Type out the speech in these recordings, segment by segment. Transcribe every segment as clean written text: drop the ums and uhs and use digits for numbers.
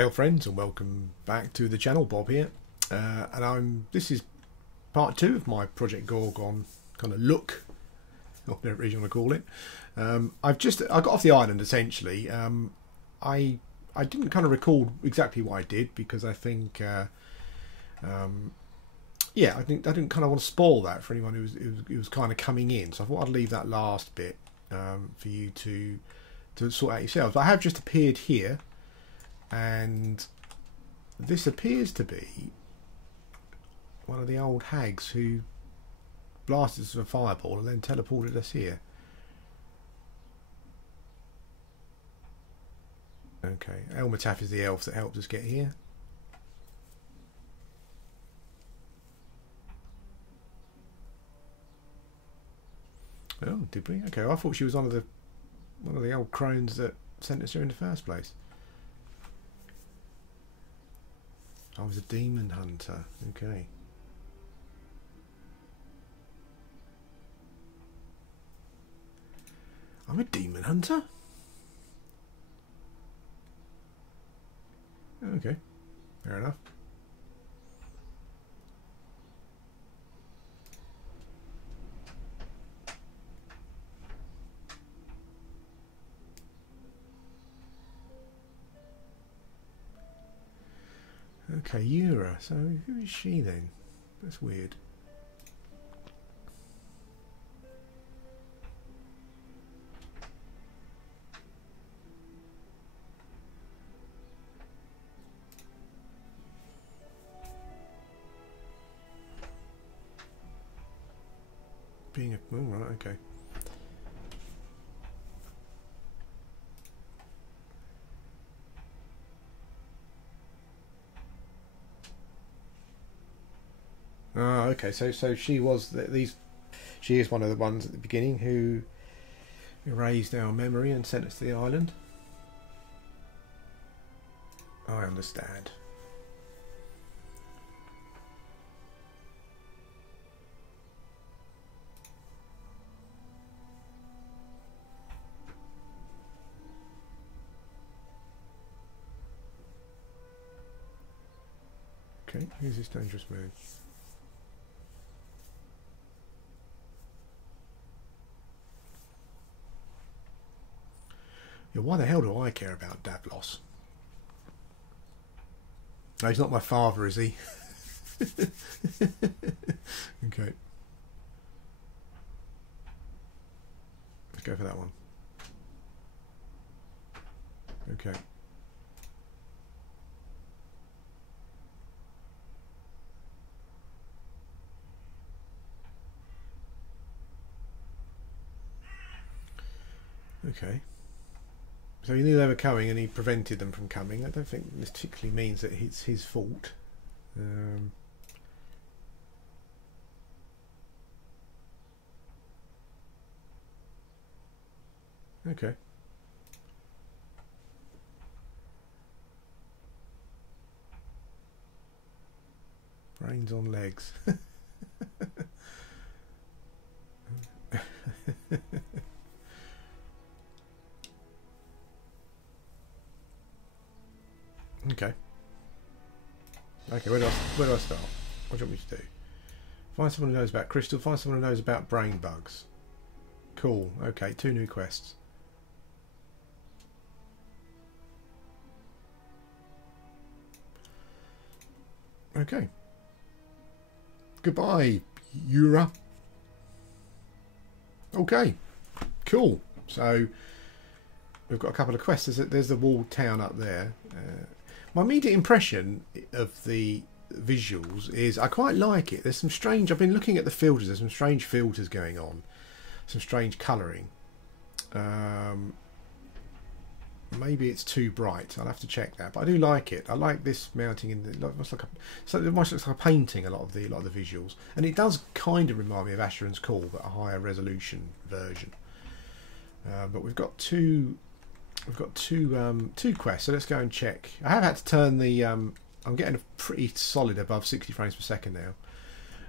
Hey friends, and welcome back to the channel. Bob here, and this is part 2 of my Project Gorgon kind of look, or whatever it is you want to call it. I got off the island essentially. I didn't kind of record exactly what I did because I think I didn't kind of want to spoil that for anyone who was kind of coming in. So I thought I'd leave that last bit for you to sort out yourselves. But I have just appeared here. And this appears to be one of the old hags who blasted us with a fireball and then teleported us here. Okay, Elmataf is the elf that helped us get here. Oh, did we? Okay, I thought she was one of the old crones that sent us here in the first place. I was a demon hunter. Okay. I'm a demon hunter? Okay. Fair enough. Okay, Yura. So who is she then? That's weird. Being a... oh, right, okay. Ah, okay. So she was she is one of the ones at the beginning who erased our memory and sent us to the island. I understand. Okay, who's this dangerous man? Yeah, why the hell do I care about Davlos? No, he's not my father, is he? Okay. Let's go for that one. Okay. Okay. So he knew they were coming and he prevented them from coming. I don't think this particularly means that it's his fault. Okay. Brains on legs. Okay. Okay, where do I start? What do you want me to do? Find someone who knows about crystal, find someone who knows about brain bugs. Cool. Okay, 2 new quests. Okay. Goodbye, Yura. Okay. Cool. So we've got a couple of quests. There's the walled town up there. My immediate impression of the visuals is I quite like it. There's some strange... I've been looking at the filters. There's some strange filters going on. Some strange colouring. Maybe it's too bright. I'll have to check that. But I do like it. I like this mounting in the... it almost looks like a painting, a lot of the visuals. And it does kind of remind me of Asheron's Call, but a higher resolution version. But we've got two quests, so let's go and check. I have had to turn the I'm getting a pretty solid above 60 frames per second now.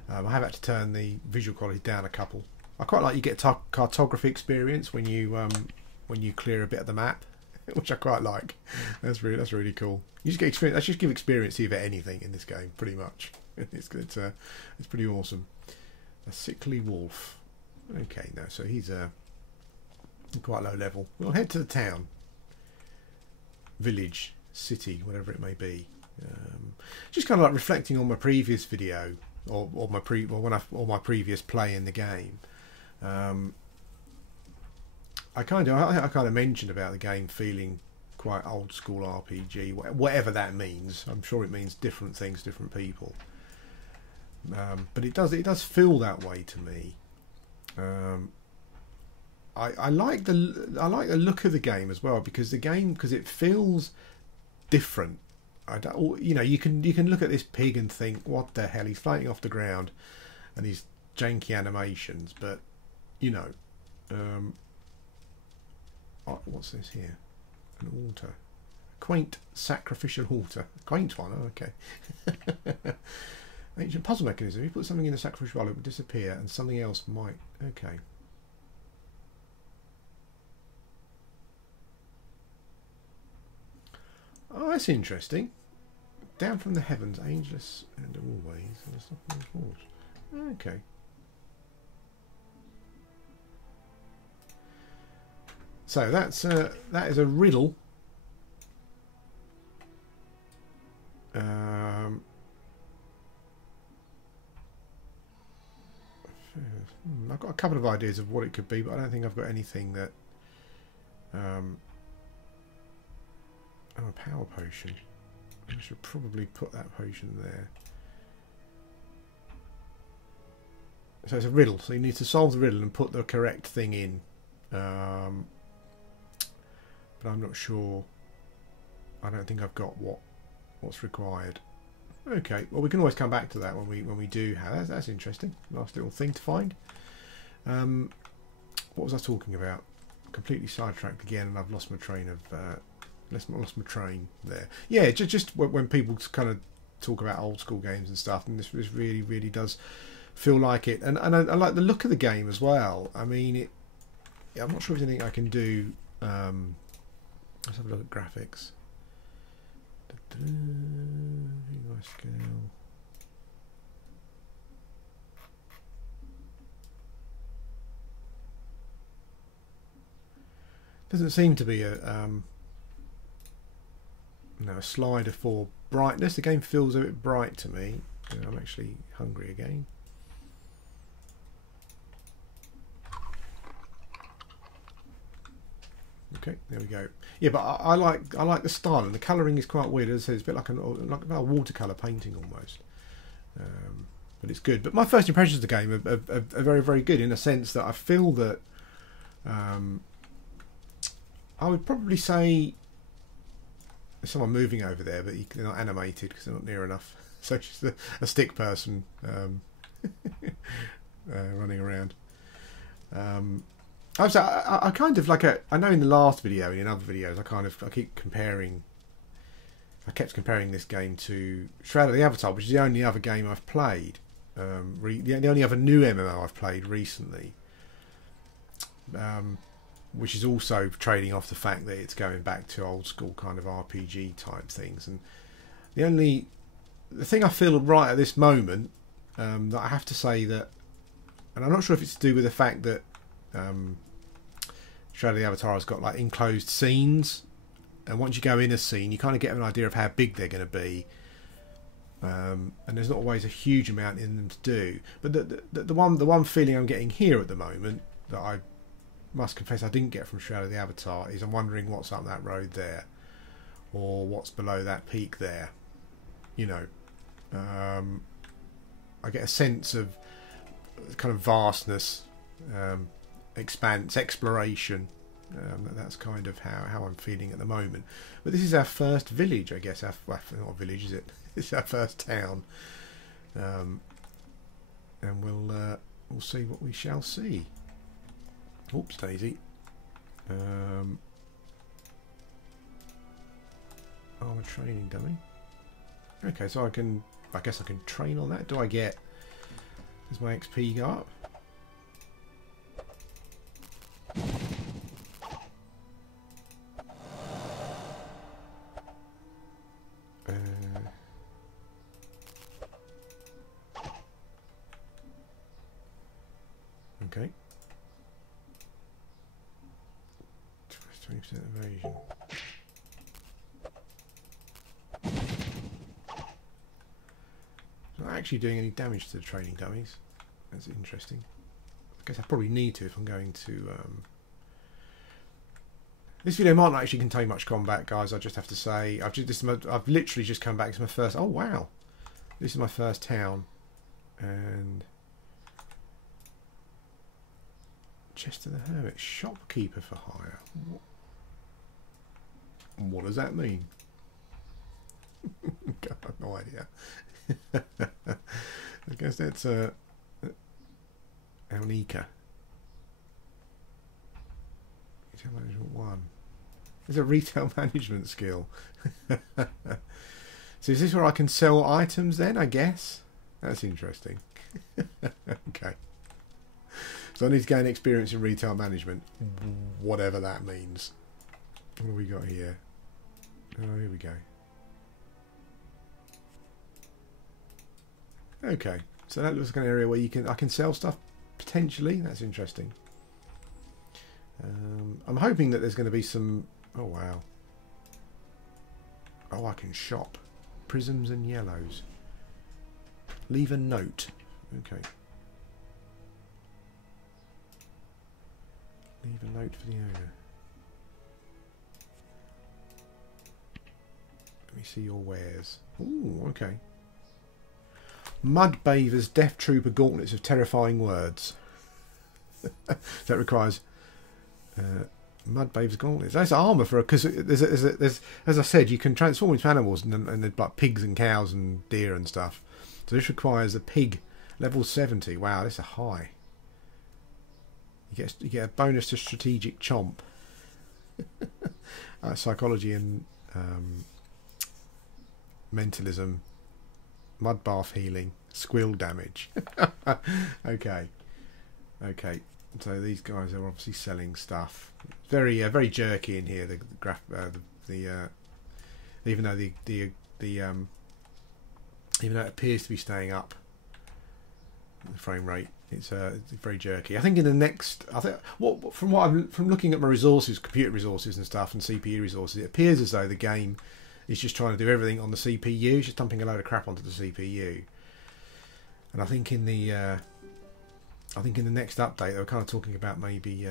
I have had to turn the visual quality down a couple. I quite like you get cartography experience when you clear a bit of the map. which I quite like. That's really cool. You just get experience. Let's just give experience here for anything in this game, pretty much. It's pretty awesome. A sickly wolf. Okay, no, so he's quite low level. We'll head to the town, village, city, whatever it may be. Just kind of like reflecting on my previous video, or my previous play in the game. I kind of mentioned about the game feeling quite old school RPG, whatever that means. I'm sure it means different things to different people, but it does feel that way to me. I like the look of the game as well, because it feels different. You can look at this pig and think, what the hell, he's floating off the ground and these janky animations, but what's this here? An altar. A quaint sacrificial altar. A quaint one, oh, okay. Ancient puzzle mechanism. If you put something in the sacrificial bowl, it would disappear and something else might. Okay. Oh, that's interesting. Down from the heavens, ageless and always. Okay. So that is a riddle. I've got a couple of ideas of what it could be, but I don't think I've got anything that. Oh, a power potion. I should probably put that potion there. So it's a riddle. So you need to solve the riddle and put the correct thing in. But I'm not sure. I don't think I've got what's required. Okay, well we can always come back to that when we do have. That's interesting. Last little thing to find. What was I talking about? Completely sidetracked again, and I've lost my train of. Lost my train there. Yeah, just when people kind of talk about old school games and stuff, and this really does feel like it. And I like the look of the game as well. I mean, I'm not sure if there's anything I can do. Let's have a look at graphics. Scale. Doesn't seem to be a slider for brightness. The game feels a bit bright to me. I'm actually hungry again. Okay, there we go. Yeah, but I like the style, and the colouring is quite weird. As I said, it's a bit like a watercolour painting almost. But it's good. But my first impressions of the game are very, very good, in a sense that I feel that I would probably say there's someone moving over there, but they're not animated because they're not near enough. So it's just a stick person running around. I kind of like I know in the last video, in other videos, I kept comparing this game to Shroud of the Avatar, which is the only other game I've played, the only other new MMO I've played recently, which is also trading off the fact that it's going back to old school kind of RPG type things. And the thing I feel right at this moment, that I have to say that, and I'm not sure if it's to do with the fact that Shadow of the Avatar has got like enclosed scenes, and once you go in a scene you kind of get an idea of how big they're going to be, and there's not always a huge amount in them to do. But the one feeling I'm getting here at the moment, that I must confess I didn't get from Shadow of the Avatar, is I'm wondering what's up that road there, or what's below that peak there. I get a sense of kind of vastness, expanse, exploration. That's kind of how I'm feeling at the moment. But this is our first village, I guess. Well, not a village, is it? It's our first town, and we'll see what we shall see. Oops, Daisy. Armour training dummy. Okay, so I guess I can train on that. Does my XP go up? Evasion. Not actually doing any damage to the training dummies. That's interesting. I guess I probably need to if I'm going to. This video might not actually contain much combat, guys. I just have to say, I've literally just come back. It's my first. Oh wow, this is my first town, and Chester the Hermit, shopkeeper for hire. What does that mean? I have no idea. I guess that's Alnica. Retail management 1. There's a retail management skill. So is this where I can sell items then, I guess? That's interesting. Okay. So I need to gain experience in retail management. Whatever that means. What have we got here? Oh, here we go. Okay. So that looks like an area where I can sell stuff potentially. That's interesting. I'm hoping that there's going to be some. Oh wow. Oh, I can shop. Prisms and yellows. Leave a note. Okay. Leave a note for the owner. Let me see your wares. Ooh, okay. Mudbaver's Death Trooper gauntlets of terrifying words. That requires Mudbaver's gauntlets. That's armour for because there's as I said, you can transform into animals and they're like pigs and cows and deer and stuff. So this requires a pig level 70. Wow, this is a high. You get a bonus to strategic chomp. Psychology and mentalism. Mud bath healing, squill damage. Okay. So these guys are obviously selling stuff. Very very jerky in here. Even though even though it appears to be staying up, the frame rate, it's very jerky. I think in the next, from looking at my resources, computer resources and stuff, and CPU resources, it appears as though the game is just trying to do everything on the CPU. It's just dumping a load of crap onto the CPU. And I think in the next update they were kind of talking about maybe.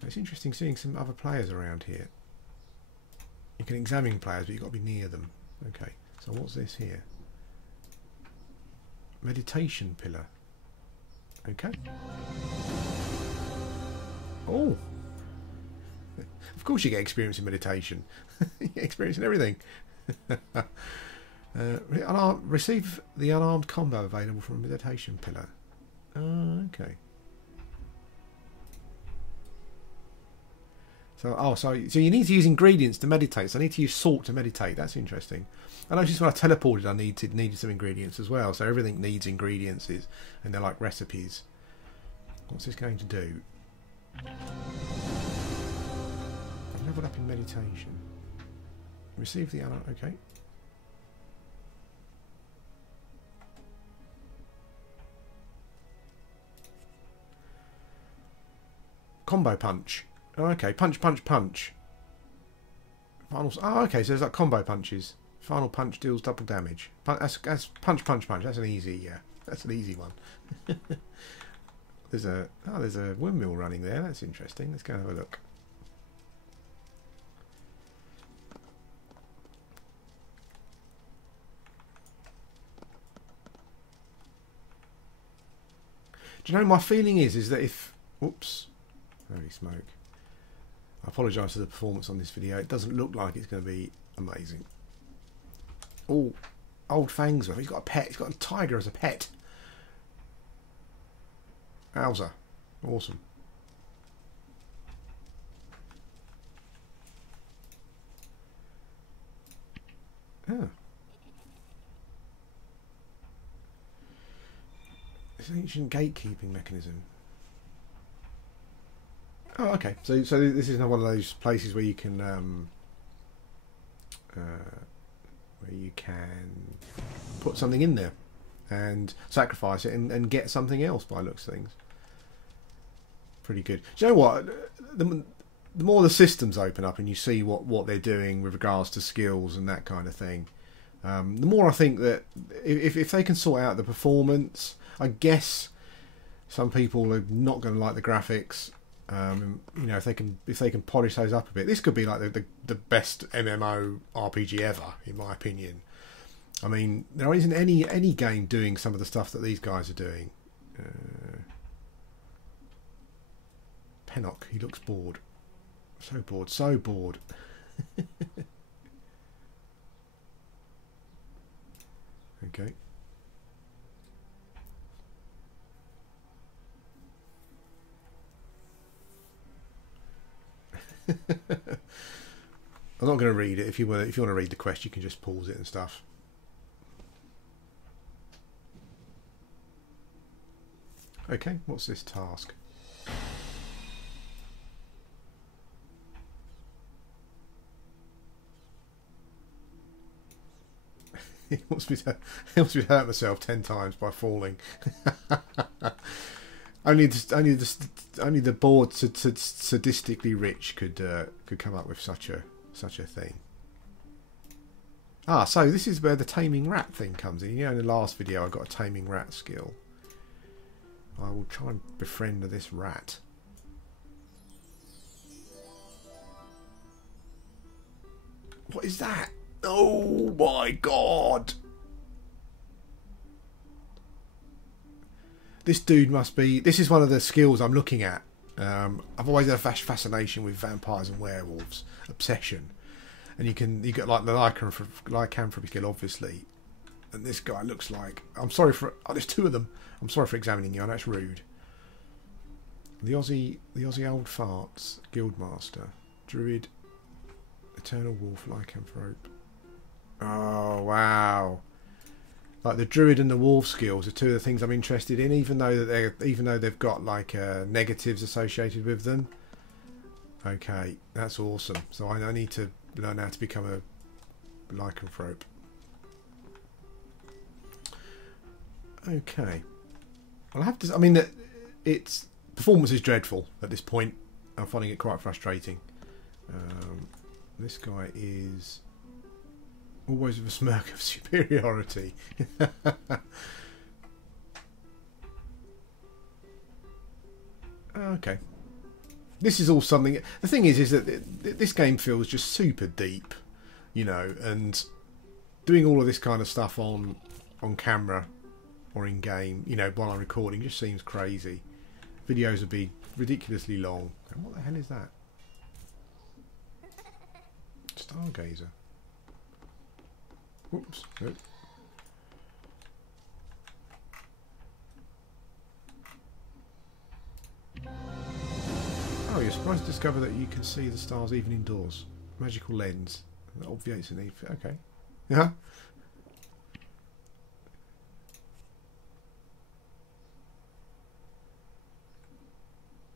It's interesting seeing some other players around here. You can examine players, but you've got to be near them. Okay, so what's this here? Meditation pillar. Okay. Oh. Of course you get experience in meditation. You get experience in everything. Receive the unarmed combo available from a meditation pillar. Okay. So you need to use ingredients to meditate. So I need to use salt to meditate. That's interesting. I noticed when I teleported I needed some ingredients as well. So everything needs ingredients, and they're like recipes. What's this going to do? I've leveled up in meditation. Receive the okay. Combo punch. Oh, okay, punch. Final. Oh, okay. So there's like combo punches. Final punch deals double damage. That's punch. That's an easy. That's an easy one. There's a windmill running there. That's interesting. Let's go and have a look. Do you know, my feeling is that if... Whoops. Holy smoke. I apologise for the performance on this video. It doesn't look like it's going to be amazing. Oh, old Fangsworth. He's got a pet. He's got a tiger as a pet. Wowza. Awesome. Oh. It's an ancient gatekeeping mechanism. Oh, okay. So this is not one of those places where you can put something in there and sacrifice it and get something else by looks of things. Pretty good. Do you know what? the more the systems open up and you see what they're doing with regards to skills and that kind of thing, the more I think that if they can sort out the performance, I guess some people are not going to like the graphics. You know, if they can polish those up a bit, this could be like the best MMO RPG ever, in my opinion. I mean, there isn't any game doing some of the stuff that these guys are doing. Pennock, he looks bored. So bored, so bored. Okay. I'm not going to read it. If you want to read the quest, you can just pause it and stuff. Okay, what's this task? He wants me to hurt myself 10 times by falling. only the bored sadistically rich could come up with such a thing. Ah, so this is where the taming rat thing comes in. You know, in the last video I got a taming rat skill. I will try and befriend this rat. What is that? Oh my god! This dude must be... This is one of the skills I'm looking at. I've always had a fascination with vampires and werewolves. Obsession. And you get like the lycanthropy skill, obviously. And this guy looks like... I'm sorry for... Oh, there's two of them. I'm sorry for examining you. I know it's rude. The Aussie old farts. Guildmaster. Druid. Eternal wolf. Lycanthrope. Oh, wow. Like the druid and the wolf skills are two of the things I'm interested in, even though they've got like negatives associated with them. Okay, that's awesome. So I need to learn how to become a lycanthrope. Okay. I'll have to. I mean, its performance is dreadful at this point. I'm finding it quite frustrating. This guy is always with a smirk of superiority. Okay. This is all something... The thing is that this game feels just super deep, you know, and doing all of this kind of stuff on camera or in game, you know, while I'm recording just seems crazy. Videos would be ridiculously long. And what the hell is that? Stargazer. Whoops. Nope. Oh, you're surprised to discover that you can see the stars even indoors. Magical lens. That obviates the need for... Okay. Yeah.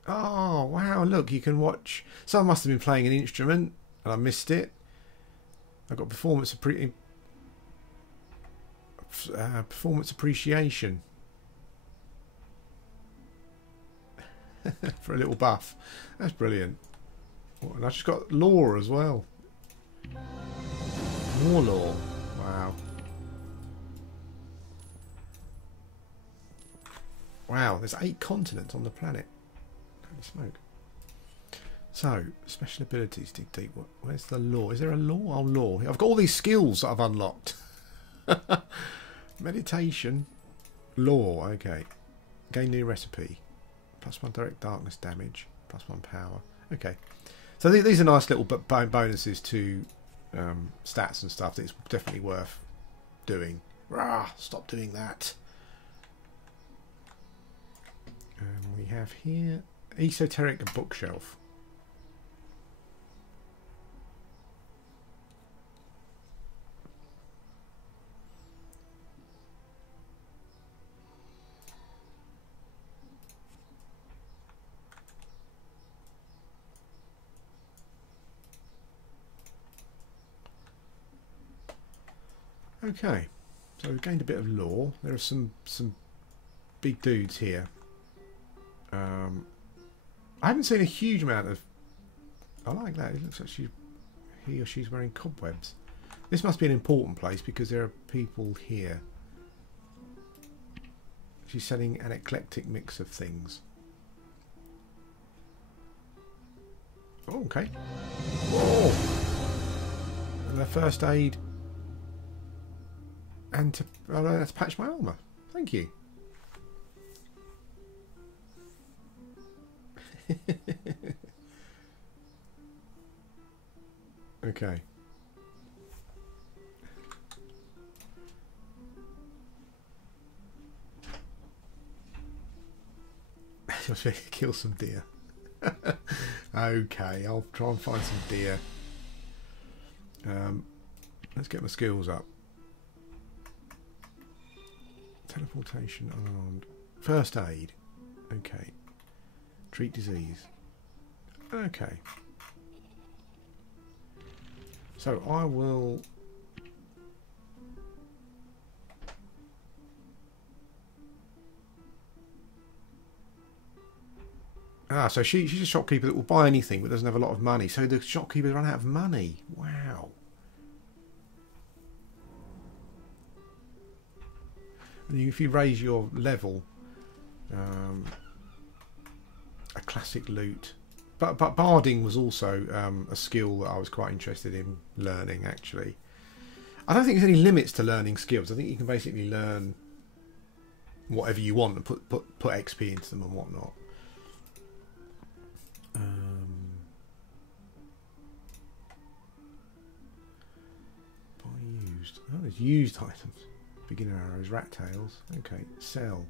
Oh, wow, look, you can watch... Someone must have been playing an instrument and I missed it. I've got performance appreciation. For a little buff. That's brilliant. Oh, and I just got lore as well. More lore. Wow. Wow, there's 8 continents on the planet. Holy smoke. So, special abilities, dig deep. Where's the lore? Is there a lore? Oh, lore. I've got all these skills that I've unlocked. Meditation. Lore, okay. Gain new recipe. +1 direct darkness damage. +1 power. Okay. So these are nice little bonuses to stats and stuff that it's definitely worth doing. Rah, stop doing that. We have here esoteric bookshelf. Okay, so we've gained a bit of lore. There are some big dudes here. I haven't seen a huge amount of I like that. It looks like he or she's wearing cobwebs. This must be an important place because there are people here. She's selling an eclectic mix of things. Oh, okay. Oh! And the first aid. And to let's patch my armour. Thank you. Okay. Kill some deer. Okay, I'll try and find some deer. Let's get my skills up. Teleportation unarmed. First aid. Okay. Treat disease. Okay. So I will... Ah, so she's a shopkeeper that will buy anything but doesn't have a lot of money. So the shopkeepers run out of money. Wow. And if you raise your level, a classic loot. But barding was also a skill that I was quite interested in learning, actually. I don't think there's any limits to learning skills. I think you can basically learn whatever you want and put XP into them and whatnot. Buy used. Oh, there's used items. Beginner arrows, rat tails. Okay, sell.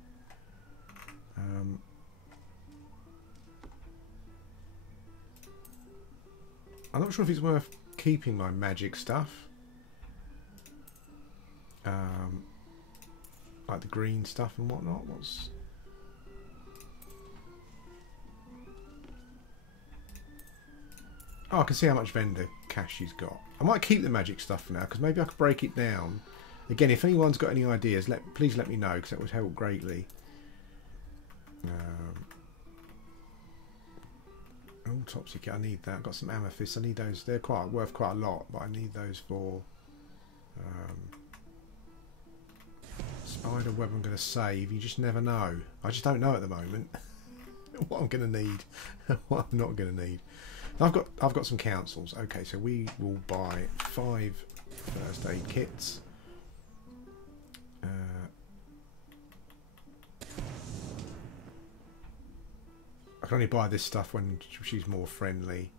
I'm not sure if it's worth keeping my magic stuff. Like the green stuff and whatnot. Oh, I can see how much vendor cash she's got. I might keep the magic stuff for now because maybe I could break it down. Again, if anyone's got any ideas, please let me know because that would help greatly. Oh, topsy kit, I need that. I've got some amethysts. I need those. They're worth quite a lot, but I need those for spider web. I'm going to save. You just never know. I just don't know at the moment what I'm going to need, what I'm not going to need. I've got some councils. Okay, so we will buy 5 first aid kits. I can only buy this stuff when she's more friendly.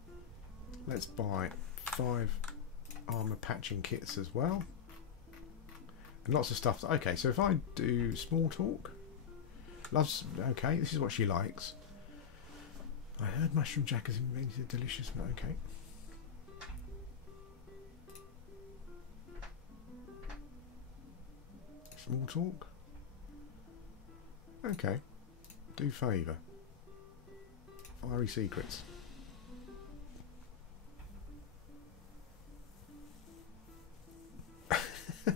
Let's buy 5 armor patching kits as well. And lots of stuff. Okay, so if I do small talk. Loves... Okay, this is what she likes. I heard Mushroom Jack has invented a delicious... Okay. Small talk. Okay. Do favour. Fiery secrets. I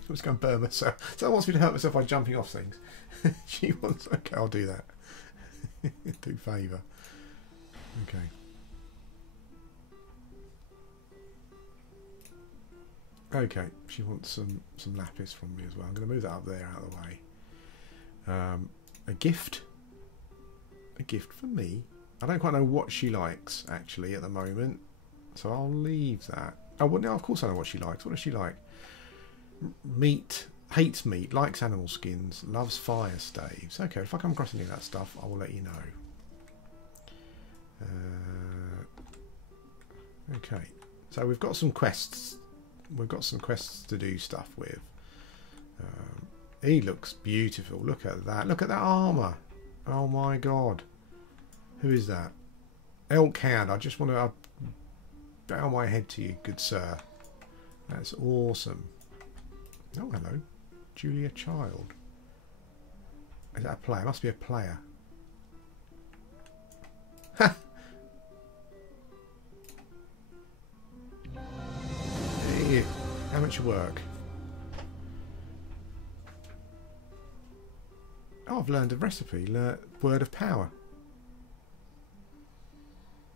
was going to burn myself. So wants me to hurt myself by jumping off things. She wants... Okay, I'll do that. Do favour. Okay. Okay, she wants some lapis from me as well. I'm going to move that up there out of the way. A gift. A gift for me. I don't quite know what she likes actually at the moment, so I'll leave that. Oh, well, no, of course I know what she likes. What does she like? Meat. Hates meat. Likes animal skins. Loves fire staves. Okay, if I come across any of that stuff, I will let you know. Okay, so we've got some quests. We've got some quests to do stuff with. He looks beautiful. Look at that. Look at that armour. Oh my god. Who is that? Elk Hound. I just want to bow my head to you, good sir. That's awesome. Oh, hello. Julia Child. Is that a player? It must be a player. Ha! Amateur work. Oh, I've learned a recipe. Word of power.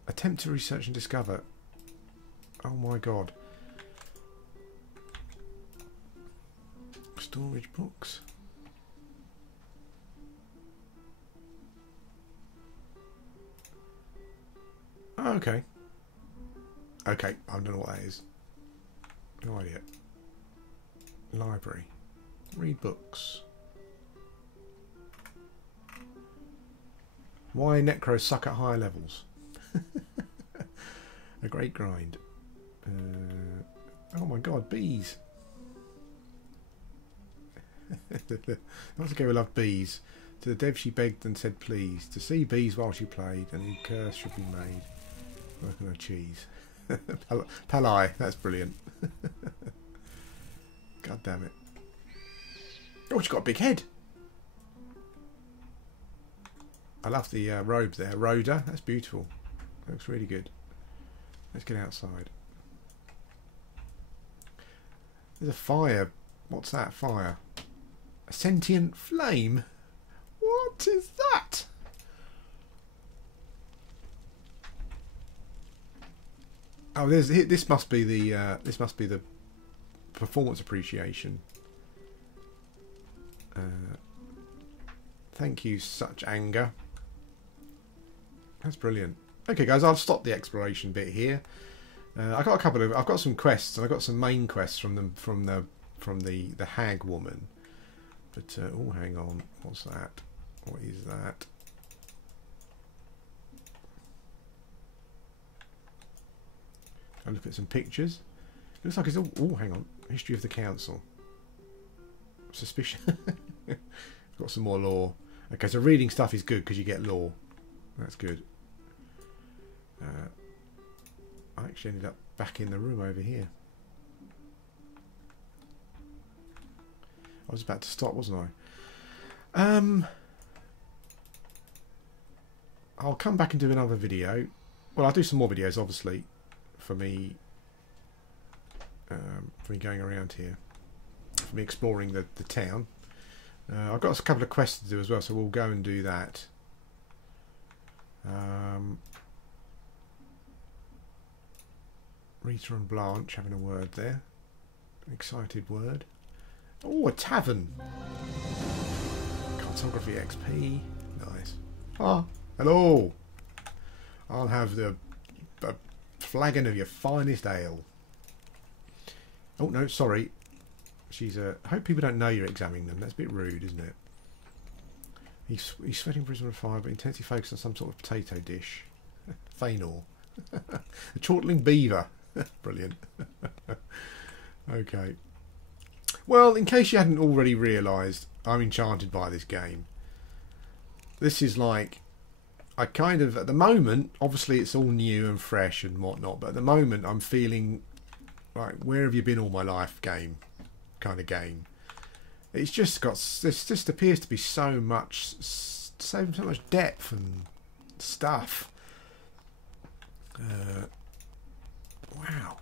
Attempt to research and discover Oh my god. Storage books. Oh, okay. Okay, I don't know what that is. No idea. Library. Read books. Why necros suck at higher levels. A great grind. Oh my god, bees. Not a girl who loved bees. To the dev she begged and said please. To see bees while she played, and a curse should be made. Work on her cheese. Palai, that's brilliant. God damn it. Oh, she's got a big head. I love the robes there. Rhoda, that's beautiful. Looks really good. Let's get outside. There's a fire. What's that? Fire. A sentient flame? What is that? Oh, this must be the performance appreciation. Thank you, such anger. That's brilliant. Okay, guys, I'll stop the exploration bit here. I've got some quests, and I've got some main quests from the hag woman. But oh, hang on, what's that? What is that? I look at some pictures. Looks like it's all. Oh, hang on. History of the council. Suspicion. Got some more lore. Okay, so reading stuff is good because you get lore. That's good. I actually ended up back in the room over here. I was about to stop, wasn't I? I'll come back and do another video. Well, I'll do some more videos, obviously, for me going around here, for me exploring the town. I've got a couple of quests to do as well, so we'll go and do that. Rita and Blanche having a word there. An excited word. Oh, a tavern. Cartography XP. Nice. Ah, hello. I'll have a flagon of your finest ale. Oh, no, sorry. She's a... I hope people don't know you're examining them. That's a bit rude, isn't it? He's sweating prism of fire, but intensely focused on some sort of potato dish. Thanor. A chortling beaver. Brilliant. Okay. Well, in case you hadn't already realised, I'm enchanted by this game. This is like... I kind of... At the moment, obviously it's all new and fresh and whatnot, but at the moment I'm feeling like, where have you been all my life game kind of game. It's just got... This just appears to be so much depth and stuff. Wow.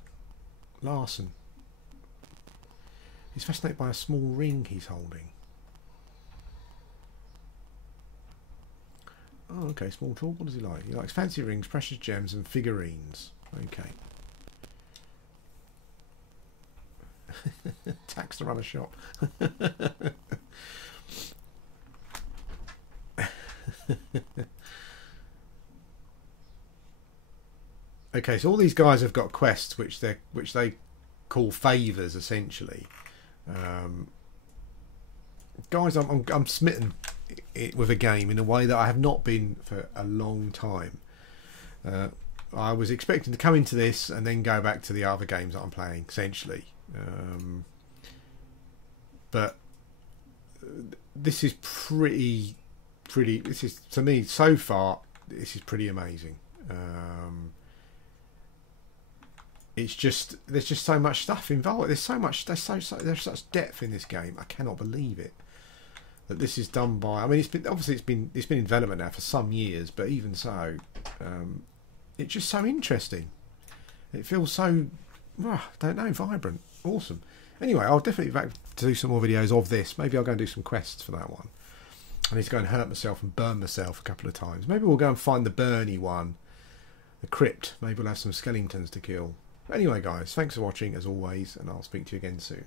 Larson. He's fascinated by a small ring he's holding. Oh, okay, small talk. What does he like? He likes fancy rings, precious gems, and figurines. Okay. Tax to run a shop. Okay, so all these guys have got quests which they call favours, essentially. Guys, I'm smitten with a game in a way that I have not been for a long time. I was expecting to come into this and then go back to the other games that I'm playing, essentially. But this is pretty. This is, to me, so far, this is pretty amazing. It's just, there's just so much stuff involved. There's so much. There's such depth in this game. I cannot believe it. That this is done by. I mean, it's been in development now for some years, but even so, it's just so interesting. It feels so, I don't know, vibrant, awesome. Anyway, I'll definitely be back to do some more videos of this. Maybe I'll go and do some quests for that one. I need to go and hurt myself and burn myself a couple of times. Maybe we'll go and find the Bernie one, the crypt. Maybe we'll have some skeletons to kill. Anyway, guys, thanks for watching as always, and I'll speak to you again soon.